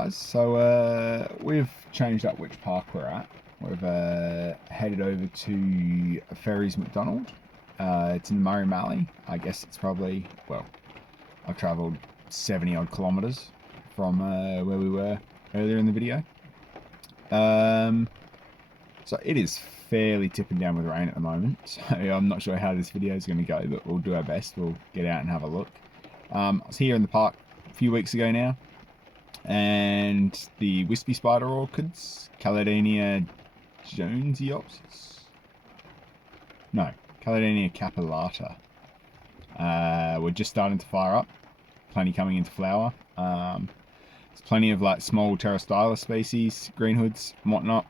guys. So we've changed up which park we're at. We've headed over to Ferries-McDonald. It's in Murray Mallee. I guess it's probably, well, I've travelled 70 odd kilometres from where we were earlier in the video. So it is fairly tipping down with rain at the moment, so I'm not sure how this video is going to go, but we'll do our best. We'll get out and have a look. I was here in the park a few weeks ago now, and the wispy spider orchids, Caladenia jonesopsis, no, Caladenia capillata, we're just starting to fire up. Plenty coming into flower. There's plenty of like small Pterostylis species, green hoods and whatnot.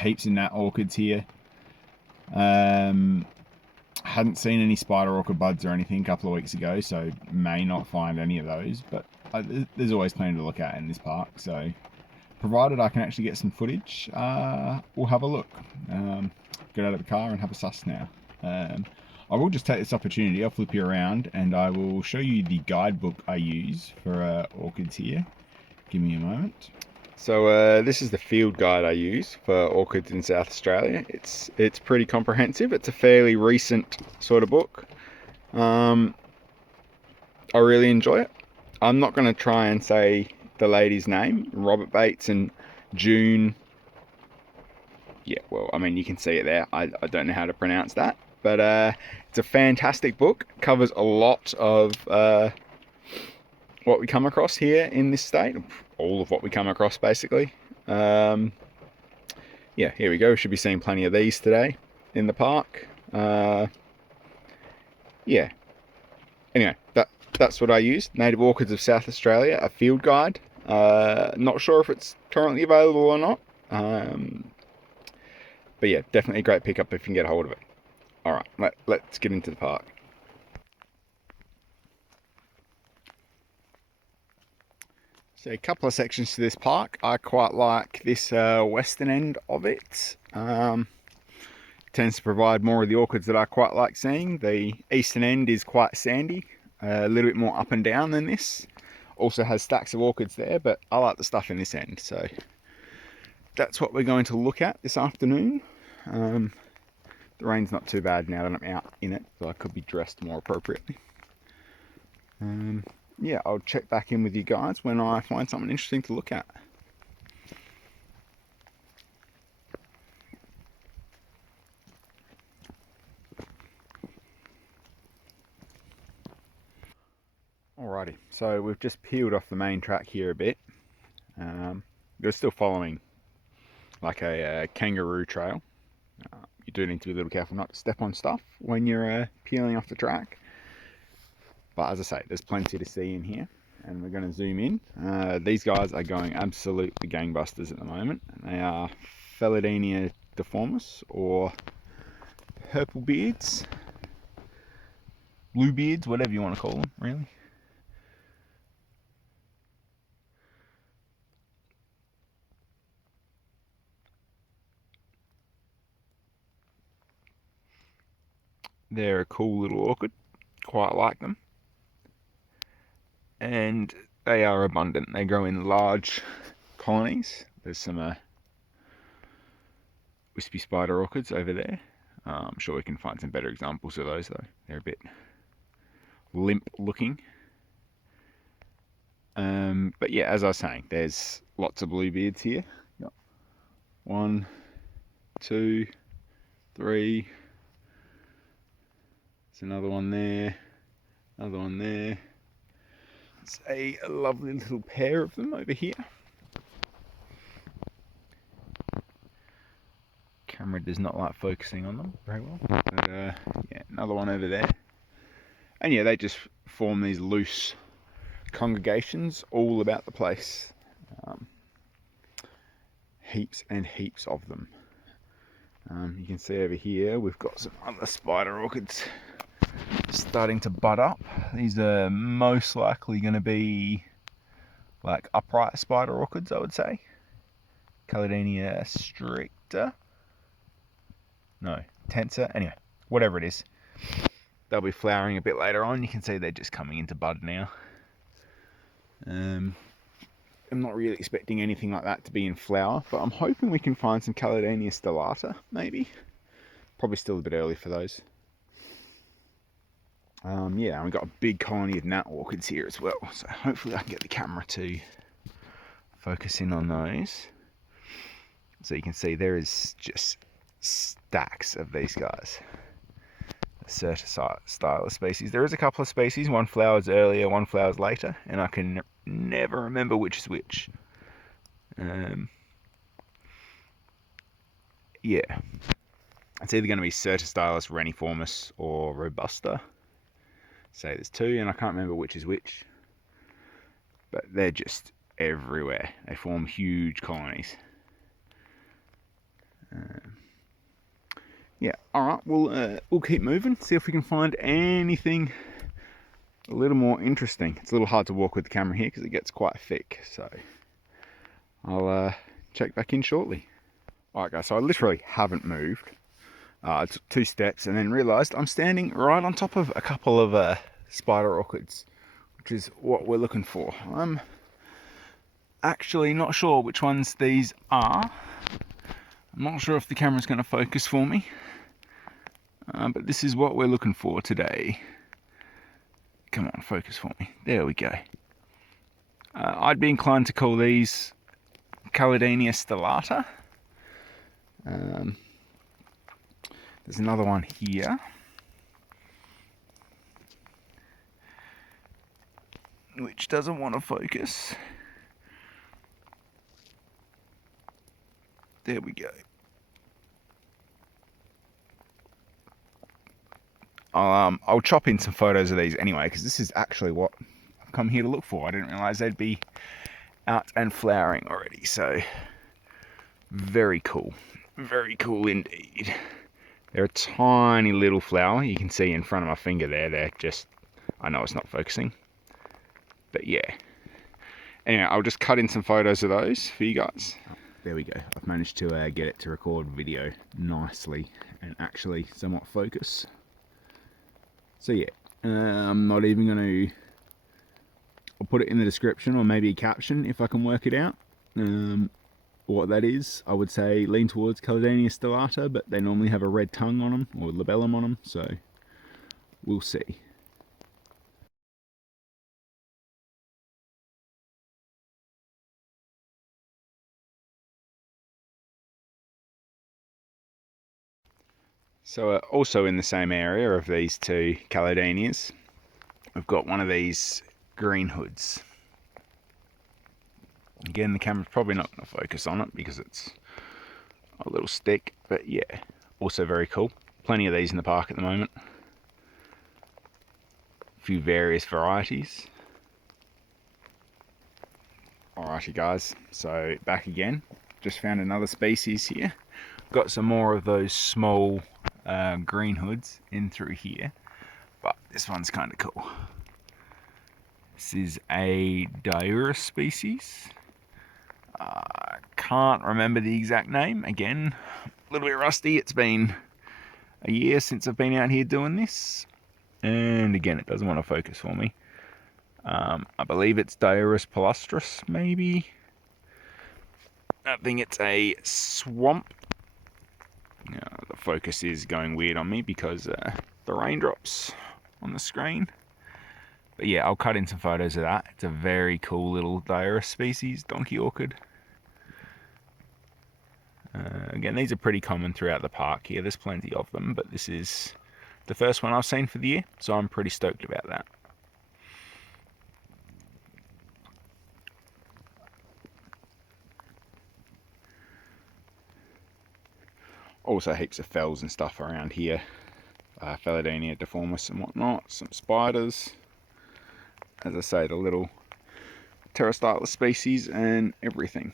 Heaps in that orchids here. Hadn't seen any spider orchid buds or anything a couple of weeks ago, so may not find any of those, but there's always plenty to look at in this park, so provided I can actually get some footage, we'll have a look. Get out of the car and have a suss now. I will just take this opportunity, I'll flip you around and I will show you the guidebook I use for orchids here. Give me a moment. So this is the field guide I use for orchids in South Australia. It's pretty comprehensive. It's a fairly recent sort of book. I really enjoy it. I'm not going to try and say the lady's name, Robert Bates and June. Yeah, well, I mean, you can see it there. I don't know how to pronounce that. But it's a fantastic book. It covers a lot of what we come across here in this state. All of what we come across, basically. Yeah, here we go. We should be seeing plenty of these today in the park. Yeah. Anyway, that's what I used. Native Orchids of South Australia, a field guide. Not sure if it's currently available or not. But yeah, definitely a great pickup if you can get a hold of it. Alright, let's get into the park. So a couple of sections to this park. I quite like this western end of it. Tends to provide more of the orchids that I quite like seeing. The eastern end is quite sandy, a little bit more up and down than this. Also has stacks of orchids there, but I like the stuff in this end. So that's what we're going to look at this afternoon. The rain's not too bad now that I'm out in it, so I could be dressed more appropriately. Yeah, I'll check back in with you guys when I find something interesting to look at. Alrighty, so we've just peeled off the main track here a bit. We're still following like a kangaroo trail. You do need to be a little careful not to step on stuff when you're peeling off the track. But as I say, there's plenty to see in here, and we're going to zoom in. These guys are going absolutely gangbusters at the moment. They are Pheladenia difformis, or purple beards, blue beards, whatever you want to call them, really. They're a cool little orchid, quite like them. And they are abundant. They grow in large colonies. There's some wispy spider orchids over there. I'm sure we can find some better examples of those though. They're a bit limp looking. But yeah, as I was saying, there's lots of bluebeards here. Yep. 1, 2, 3. There's another one there. Another one there. It's a lovely little pair of them over here. Camera does not like focusing on them very well. But yeah, another one over there. And yeah, they just form these loose congregations all about the place. Heaps and heaps of them. You can see over here we've got some other spider orchids starting to bud up. These are most likely going to be like upright spider orchids, I would say. Caladenia stricta. No, tensa. Anyway, whatever it is. They'll be flowering a bit later on. You can see they're just coming into bud now. am not really expecting anything like that to be in flower, but I'm hoping we can find some Caladenia stellata, maybe. Probably still a bit early for those. Yeah, and we've got a big colony of gnat orchids here as well, so hopefully I can get the camera to focus in on those. So you can see there is just stacks of these guys. The Cyrtostylis species. There is a couple of species, one flowers earlier, one flowers later, and I can never remember which is which. Yeah. It's either going to be Cyrtostylis reniformis or robusta. So there's two, and I can't remember which is which. But they're just everywhere. They form huge colonies. Yeah, alright, we'll keep moving, see if we can find anything a little more interesting. It's a little hard to walk with the camera here because it gets quite thick, so I'll check back in shortly. Alright guys, so I literally haven't moved. I took 2 steps and then realised I'm standing right on top of a couple of spider orchids, which is what we're looking for. I'm actually not sure which ones these are. I'm not sure if the camera's going to focus for me, but this is what we're looking for today. Come on, focus for me. There we go. I'd be inclined to call these Caladenia stellata. There's another one here, which doesn't want to focus. There we go. I'll chop in some photos of these anyway, because this is actually what I've come here to look for. I didn't realise they'd be out and flowering already, so very cool indeed. They're a tiny little flower. You can see in front of my finger there. They're just, I know it's not focusing, but yeah. Anyway, I'll just cut in some photos of those for you guys. There we go. I've managed to get it to record video nicely and actually somewhat focus. So yeah, I'm not even going to, I'll put it in the description or maybe a caption if I can work it out. What that is, I would say lean towards Caladenia stellata, but they normally have a red tongue on them or labellum on them, so we'll see. So also in the same area of these two Caladenias, we've got one of these green hoods. Again, the camera's probably not going to focus on it because it's a little stick, but yeah, also very cool. Plenty of these in the park at the moment. A few various varieties. Alrighty guys, so back again. Just found another species here. Got some more of those small green hoods in through here, but this one's kind of cool. This is a Diruis species. Can't remember the exact name. Again, a little bit rusty. It's been a year since I've been out here doing this, and again, it doesn't want to focus for me. I believe it's Diruis palustris, maybe. I think it's a swamp. The focus is going weird on me because the raindrops on the screen. But yeah, I'll cut in some photos of that. It's a very cool little Diruis species, donkey orchid. Again, these are pretty common throughout the park here. There's plenty of them, but this is the first one I've seen for the year, so I'm pretty stoked about that. Also heaps of fells and stuff around here. Pheladenia, difformis and whatnot. Some spiders. As I say, the little Pterostylis species and everything.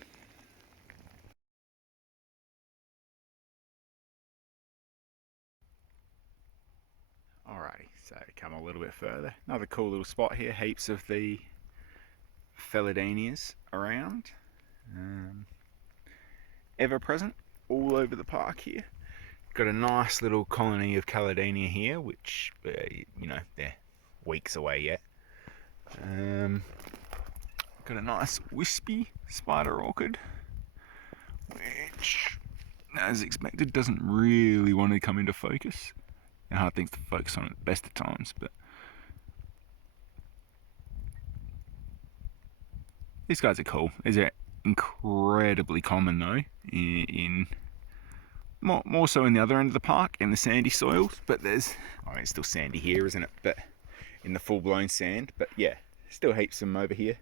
Alrighty, so come a little bit further. Another cool little spot here. Heaps of the Pheladenias around. Ever present all over the park here. Got a nice little colony of Caladenia here, which, you know, they're weeks away yet. Got a nice wispy spider orchid, which, as expected, doesn't really want to come into focus. It hard things to focus on at the best of times, but these guys are cool. These are incredibly common though, in more so in the other end of the park, in the sandy soils, but there's, I mean, it's still sandy here, isn't it? But in the full-blown sand, but yeah, still heaps of them over here.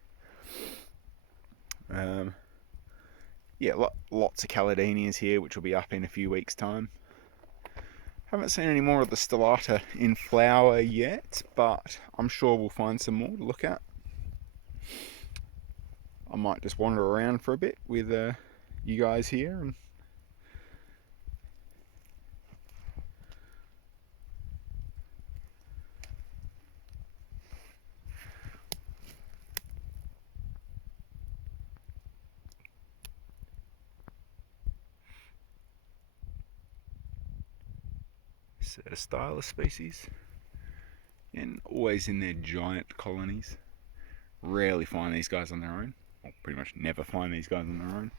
Yeah, lots of Caladenias here, which will be up in a few weeks' time. Haven't seen any more of the stellata in flower yet, but I'm sure we'll find some more to look at. I might just wander around for a bit with you guys here. And Cyrtostylis species, and always in their giant colonies. Rarely find these guys on their own, or pretty much never find these guys on their own.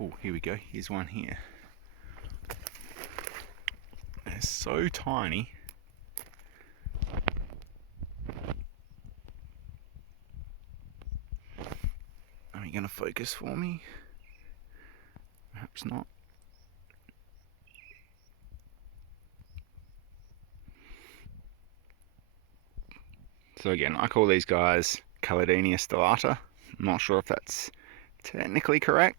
Oh, here we go, here's one here. They're so tiny. Are you going to focus for me? Perhaps not. So again, I call these guys Caladenia stellata. I'm not sure if that's technically correct.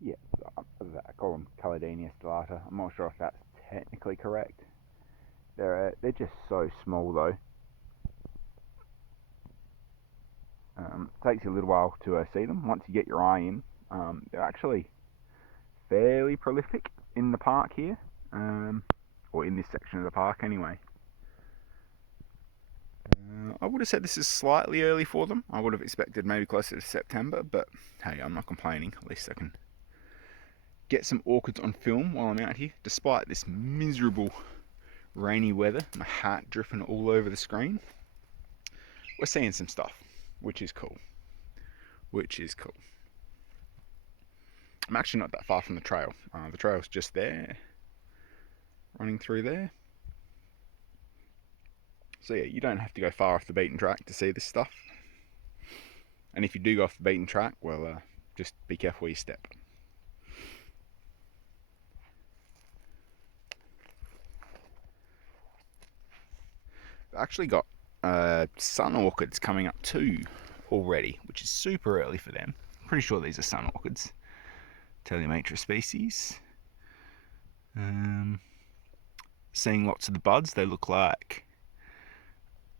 Yeah, I call them Caladenia stellata. I'm not sure if that's technically correct. They're just so small though. Takes you a little while to see them. Once you get your eye in, they're actually fairly prolific in the park here, or in this section of the park anyway. I would have said this is slightly early for them. I would have expected maybe closer to September, but hey, I'm not complaining. At least I can get some orchids on film while I'm out here, despite this miserable rainy weather. My hat dripping all over the screen. We're seeing some stuff, which is cool. I'm actually not that far from the trail. The trail's just there, running through there. So yeah, you don't have to go far off the beaten track to see this stuff. And if you do go off the beaten track, well, just be careful where you step. I've actually got sun orchids coming up too already, which is super early for them. Pretty sure these are sun orchids. Telemetra species. Seeing lots of the buds. They look like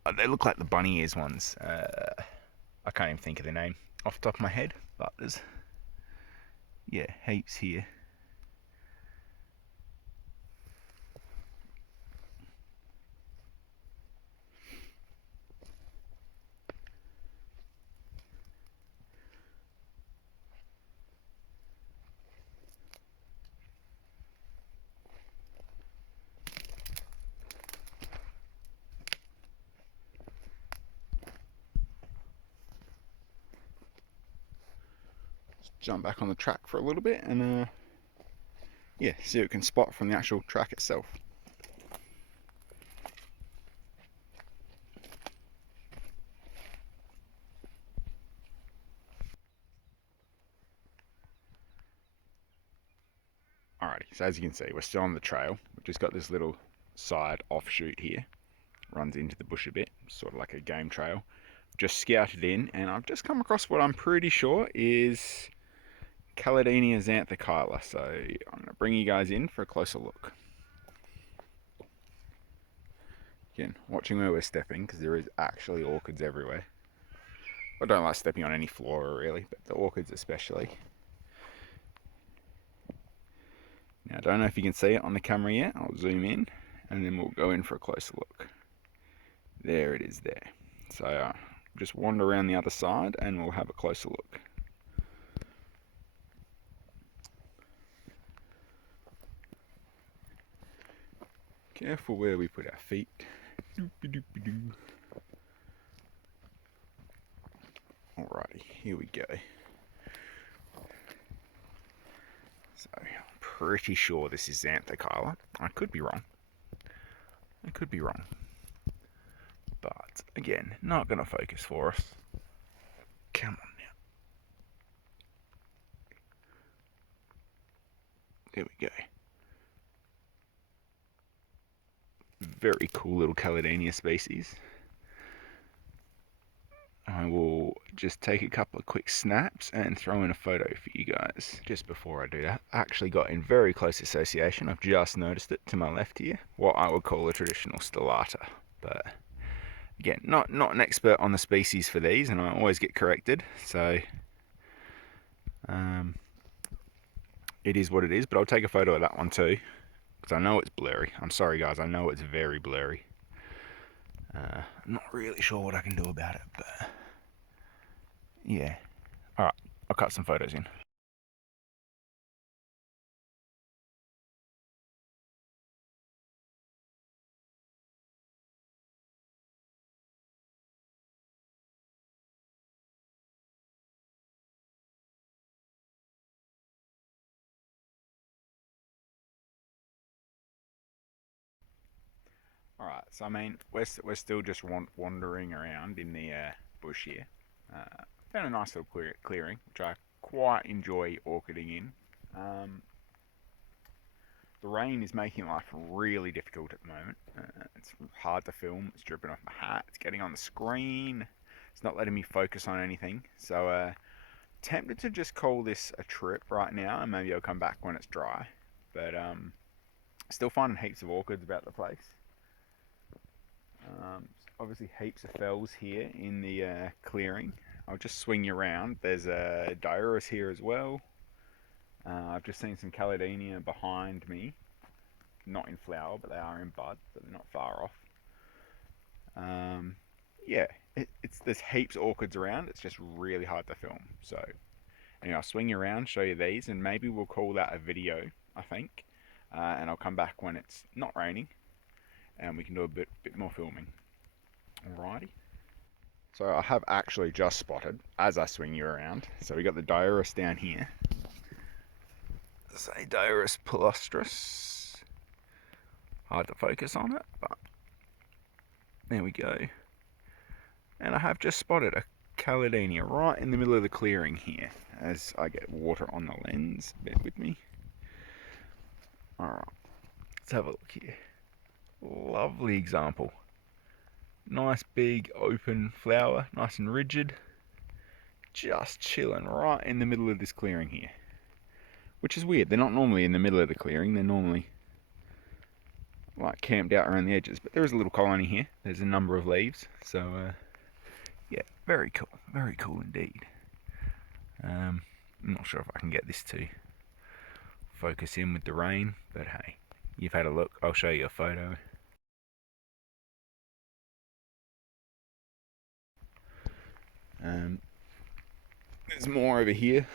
the bunny ears ones. I can't even think of the name off the top of my head, but there's, yeah, heaps here. Jump back on the track for a little bit and yeah, see what we can spot from the actual track itself. Alrighty, so as you can see, we're still on the trail. We've just got this little side offshoot here, runs into the bush a bit, sort of like a game trail. Just scouted in, and I've just come across what I'm pretty sure is Caladenia xanthochila, so I'm going to bring you guys in for a closer look. Again, watching where we're stepping, because there is actually orchids everywhere. I don't like stepping on any flora really, but the orchids especially. Now I don't know if you can see it on the camera yet. I'll zoom in and then we'll go in for a closer look. There it is there. So just wander around the other side and we'll have a closer look. Careful where we put our feet. Alrighty, here we go. So, I'm pretty sure this is xanthochila. I could be wrong. But, again, not going to focus for us. Come on now. There we go. Very cool little Caladenia species. I will just take a couple of quick snaps and throw in a photo for you guys. Just before I do that, I actually got in very close association, I've just noticed it to my left here, what I would call a traditional stellata. But again, not an expert on the species for these, and I always get corrected, so it is what it is. But I'll take a photo of that one too, because I know it's blurry. I'm sorry guys, I know it's very blurry. I'm not really sure what I can do about it, but yeah. Alright, I'll cut some photos in. Alright, so I mean, we're still just wandering around in the bush here. Found a nice little clearing, which I quite enjoy orchiding in. The rain is making life really difficult at the moment. It's hard to film, it's dripping off my hat, it's getting on the screen, it's not letting me focus on anything. So tempted to just call this a trip right now, and maybe I'll come back when it's dry. But still finding heaps of orchids about the place. Obviously heaps of fells here in the clearing. I'll just swing you around. There's a Diruis here as well. I've just seen some Caladenia behind me. Not in flower, but they are in bud, so they're not far off. Yeah, there's heaps of orchids around. It's just really hard to film. So anyway, I'll swing you around, show you these, and maybe we'll call that a video, I think. And I'll come back when it's not raining, and we can do a bit more filming. Alrighty. So I have actually just spotted, as I swing you around, so we got the Diruis down here. Say Diruis palustris. Hard to focus on it, but there we go. And I have just spotted a Caladenia right in the middle of the clearing here, as I get water on the lens. Bear with me. Alright, let's have a look here. Lovely example. Nice big open flower, nice and rigid. Just chilling right in the middle of this clearing here. Which is weird, they're not normally in the middle of the clearing, they're normally like camped out around the edges. But there is a little colony here, there's a number of leaves, so yeah, very cool indeed. I'm not sure if I can get this to focus in with the rain, but hey, you've had a look, I'll show you a photo. There's more over here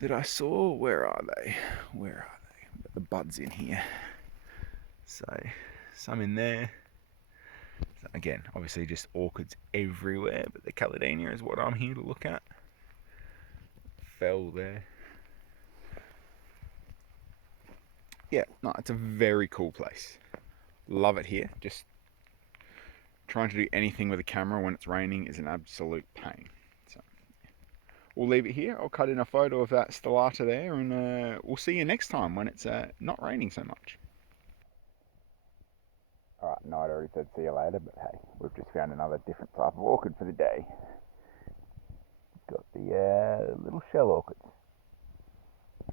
that I saw. Where are they? Got the buds in here. So, some in there. So again, obviously just orchids everywhere, but the Caladenia is what I'm here to look at. Fell there. Yeah, no, it's a very cool place. Love it here. Just trying to do anything with a camera when it's raining is an absolute pain. So we'll leave it here. I'll cut in a photo of that stellata there, and we'll see you next time when it's not raining so much. Alright, no, I'd already said see you later, but hey, we've just found another different type of orchid for the day. Got the little shell orchids.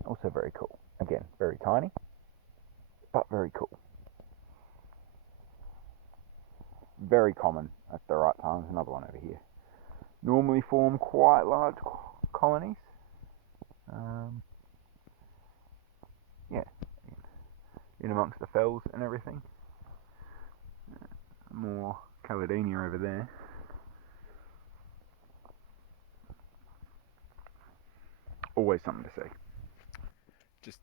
Also very cool. Again, very tiny, but very cool. Very common at the right times. Another one over here. Normally form quite large colonies. Yeah, in amongst the fells and everything. More Caladenia over there. always something to see. Just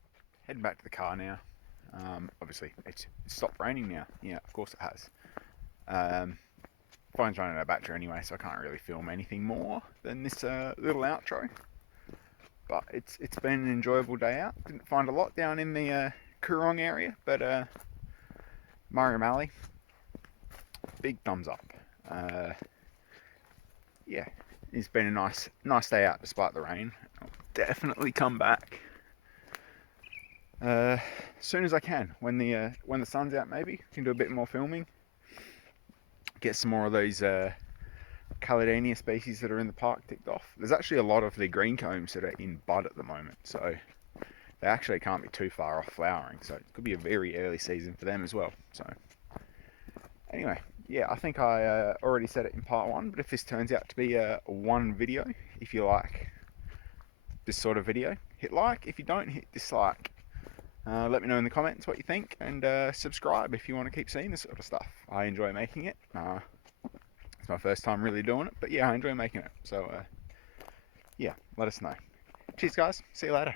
heading back to the car now. Obviously, it's stopped raining now. Yeah, of course it has. Phone's running out of battery anyway, so I can't really film anything more than this little outro. But it's been an enjoyable day out. Didn't find a lot down in the Coorong area, but Murray Mallee, big thumbs up. Yeah, it's been a nice day out despite the rain. I'll definitely come back as soon as I can. When the sun's out, maybe can do a bit more filming. Get some more of those Caladenia species that are in the park ticked off. There's actually a lot of the green combs that are in bud at the moment, so they actually can't be too far off flowering. So it could be a very early season for them as well. So anyway, yeah, I think I already said it in part 1, but if this turns out to be a one video, if you like this sort of video, hit like. If you don't, hit dislike. Let me know in the comments what you think, and subscribe if you want to keep seeing this sort of stuff. I enjoy making it. It's my first time really doing it, but yeah, I enjoy making it. So yeah, let us know. Cheers guys, see you later.